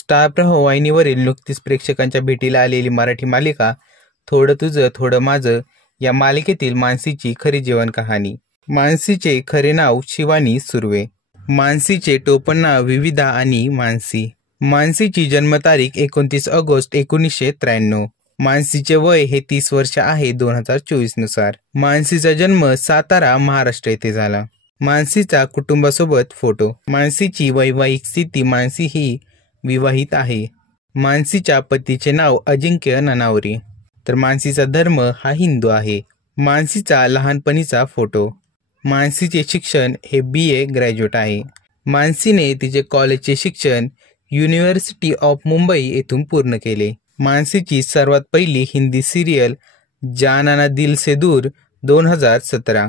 Star प्रवाह वाहिनीवरील नुकतीच प्रेक्षकांच्या भेटीला आलेली मराठी मालिका थोडं तुझं थोडं माझं या मालिकेतील मानसीची खरी जीवन कहाणी। मानसीचे खरे नाव शिवानी सुर्वे, मानसीचे टोपण नाव विविधा आणि मानसी। मानसीची जन्मतारीख 29 ऑगस्ट 1993। मानसीचे वय हे 30 वर्ष आहे 2024 नुसार। मानसीचा जन्म सातारा महाराष्ट्र येथे झाला। मानसीचा कुटुंबासोबत फोटो। मानसीची वैवाहिक स्थिती, मानसी ही विवाहित आहे। मानसीच्या पतीचे नाव अजिंक्य ननावरे, तर मानसीचा धर्म हा हिंदू आहे। मानसीचा लहानपणीचा फोटो। मानसीचे शिक्षण हे BA ग्रॅज्युएट आहे। मानसीने तिचे कॉलेजचे शिक्षण युनिव्हर्सिटी ऑफ मुंबई येथून पूर्ण केले। मानसीची सर्वात पहिली हिंदी सिरियल जाना ना दिल से दूर 2017।